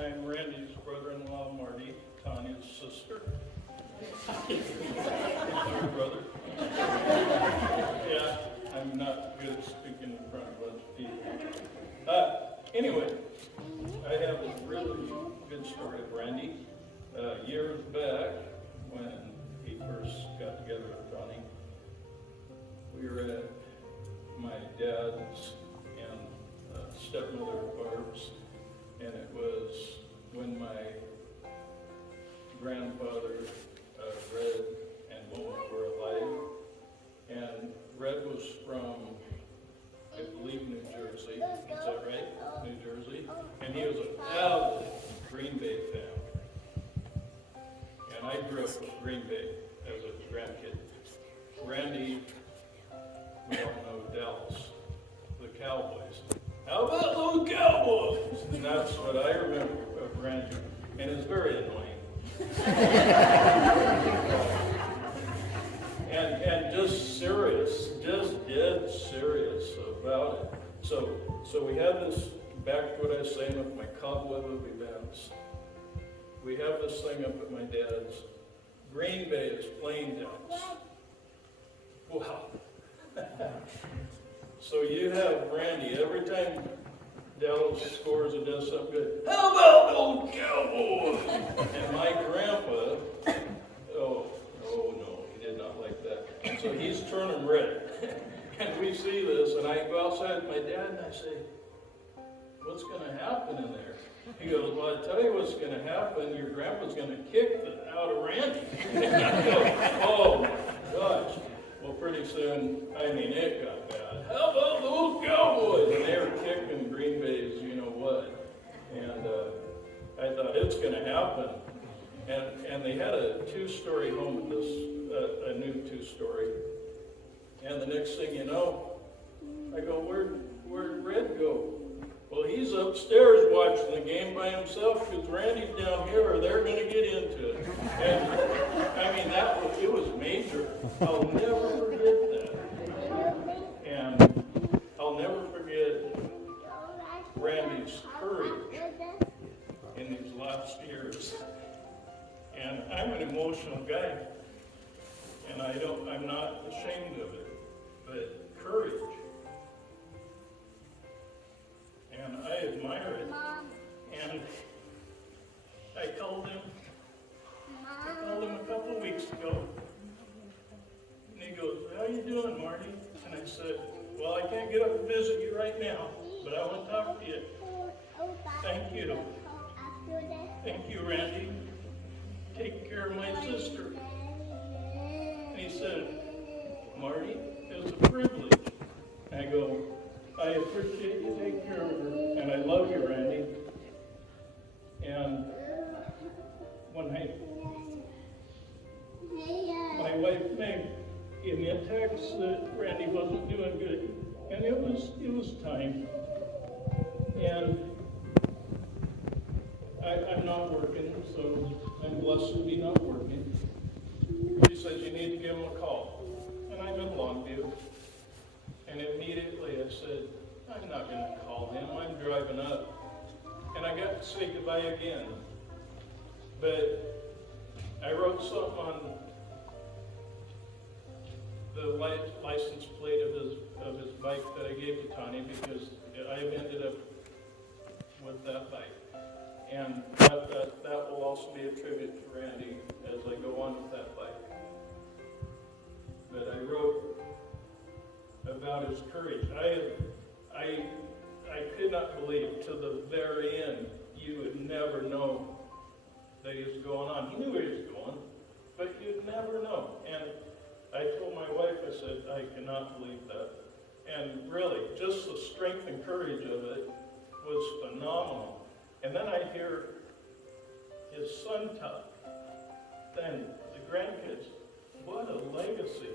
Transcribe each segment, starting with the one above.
I'm Randy's brother-in-law, Marty, Tanya's sister. Your brother. Yeah, I'm not good at speaking in front of other people. Anyway, I have a really good story of Randy. Years back, when he first got together with Donnie, we were at my dad's and stepmother Barb's, and it was when my grandfather, Red, and Wilma were alive. And Red was from, I believe, New Jersey. Is that right? New Jersey. And he was an avid Green Bay fan. And I grew up with Green Bay as a grandkid. Randy, we all know Dallas, the Cowboys. How about those Cowboys? And that's what I remember of Randy. And it's very annoying. and just serious, just dead serious about it. So we have this, back to what I was saying with my cobweb of events. We have this thing up at my dad's. Green Bay is playing Dallas. Wow. So you have Randy, every time Dallas scores and does something good, how about those Cowboys? And my grandpa, oh no, he did not like that. And so he's turning red. And we see this, and I go outside with my dad, and I say, what's going to happen in there? He goes, well, I tell you what's going to happen. Your grandpa's going to kick out of Randy. And I go, oh my gosh. Well, pretty soon, it got bad. How about those Cowboys? And they were kicking Green Bay's you-know-what. And I thought, it's going to happen. And they had a two-story home at this, a new two-story. And the next thing you know, I go, where'd Red go? Well, he's upstairs watching the game by himself because Randy's down here or they're going to get into it. And, it was major. I'll never forget that. And I'll never forget Randy's courage in these last years. And I'm an emotional guy. And I'm not ashamed of it. But courage. And I admire it. And I called him a couple of weeks ago. And he goes, how you doing, Marty? And I said, well, I can't get up and visit you right now, but I want to talk to you. Thank you. Thank you, Randy. Take care of my sister. And he said, Marty, it was a privilege. And I go, I appreciate you taking care of her, and I love you, Randy. And when my wife Meg gave me a text that Randy wasn't doing good, and it was time. And I'm not working, so I'm blessed to be not working. She said you need to give him a call, and I'm in Longview. And immediately I said, I'm not going to call him. I'm driving up. And I got to say goodbye again. But I wrote something on the license plate of his bike that I gave to Tony because I ended up with that bike. And that will also be a tribute to Randy as I go on with that bike. But I wrote about his courage. I could not believe to the very end you would never know that he was going on. He knew where he was going, but you'd never know. And I told my wife, I said, I cannot believe that. And really, just the strength and courage of it was phenomenal. And then I hear his son talk, then the grandkids. What a legacy.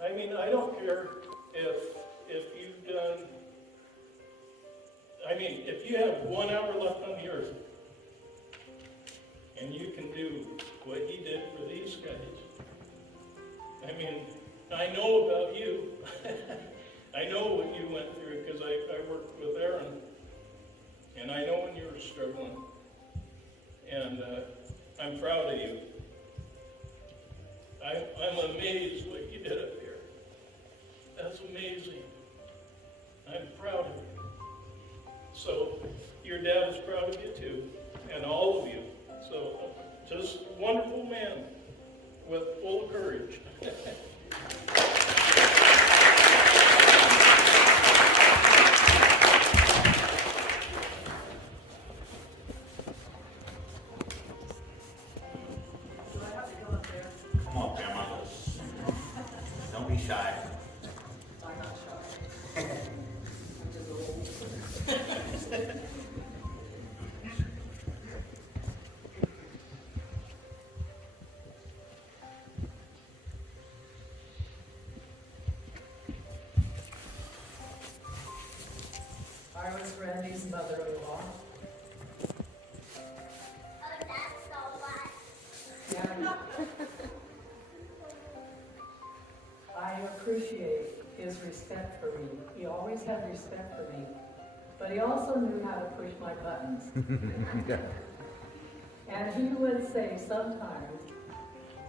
I don't care if you've done, if you have 1 hour left on the earth, and you can do what he did for these guys. I know about you. I know what you went through because I worked with Aaron, and I know when you were struggling. And I'm proud of you. I'm amazed what you did up here. That's amazing. I'm proud of you. So your dad is proud of you too, and all of you. So just wonderful man with full of courage. Come on, Grandma. Don't be shy. I'm not shy. I'm just old. I was Randy's mother-in-law. Oh, that's so much. Yeah. I appreciate his respect for me. He always had respect for me, but he also knew how to push my buttons. And he would say sometimes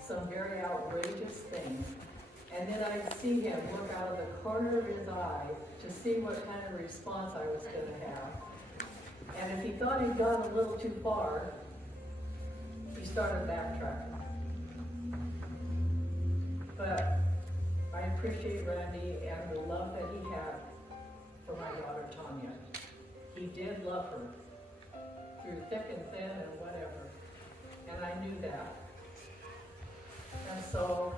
some very outrageous things, and then I'd see him look out of the corner of his eye to see what kind of response I was going to have. And if he thought he'd gone a little too far, he started backtracking. But I appreciate Randy and the love that he had for my daughter Tanya. He did love her through thick and thin and whatever, and I knew that. And so,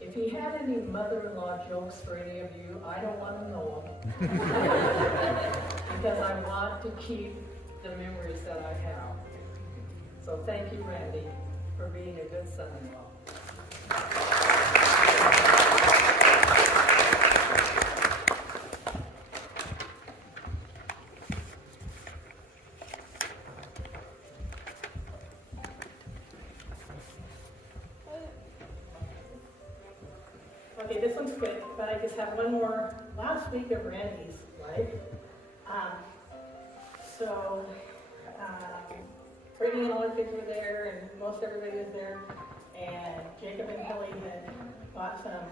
if he had any mother-in-law jokes for any of you, I don't want to know them. Because I want to keep the memories that I have. So thank you, Randy, for being a good son-in-law. Okay, this one's quick, but I just have one more. Last week of Randy's life. Brittany and all the kids were there, and most everybody was there. And Jacob and Kelly had bought some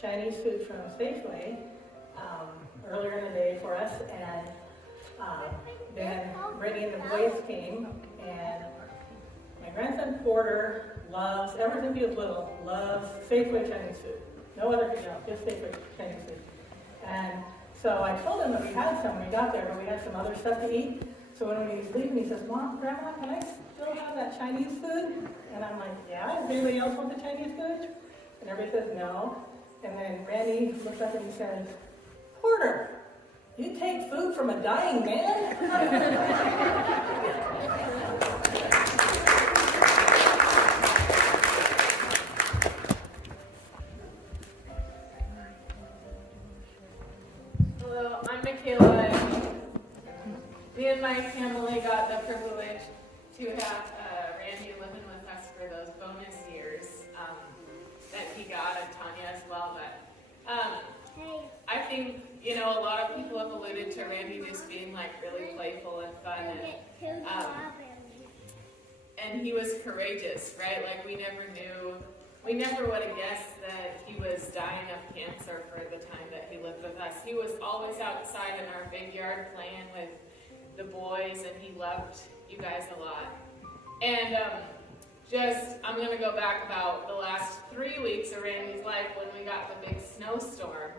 Chinese food from Safeway earlier in the day for us. And then Brittany and the boys came, and my grandson Porter loves, ever since he was little, loves Safeway Chinese food. No other, just Safeway Chinese food. And so I told him that we had some when we got there, but we had some other stuff to eat. So when he was leaving, he says, Mom, Grandma, can I still have that Chinese food? And I'm like, yeah, does anybody else want the Chinese food? And everybody says no. And then Randy looks up and he says, Porter, you take food from a dying man? Hello, I'm Michaela. Me and my family got the privilege to have Randy living with us for those bonus years that he got, and Tanya as well. But I think, a lot of people have alluded to Randy just being like really playful and fun, and he was courageous, right? Like we never would have guessed that he was dying of cancer for the time that he lived with us. He was always outside in our big yard playing with the boys, and he loved you guys a lot. And I'm going to go back about the last 3 weeks of Randy's life when we got the big snowstorm.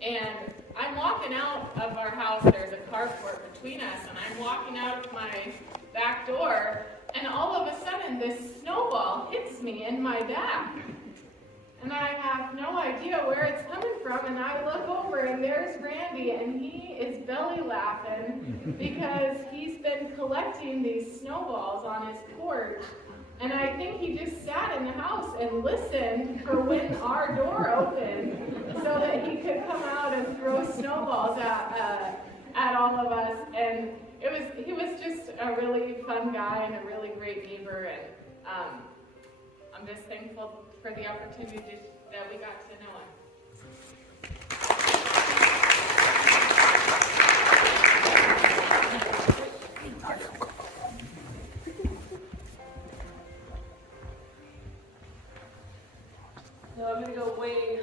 And I'm walking out of our house, there's a carport between us, and I'm walking out of my back door, and all of a sudden this snowball hits me in my back. And I have no idea where it's coming from, and I look over and there's Randy, and he is belly laughing because he's been collecting these snowballs on his porch. And I think he just sat in the house and listened for when our door opened so that he could come out and throw snowballs at all of us. And he was just a really fun guy and a really great neighbor. And I'm just thankful for the opportunity that we got to know him. No, I'm gonna go Wayne.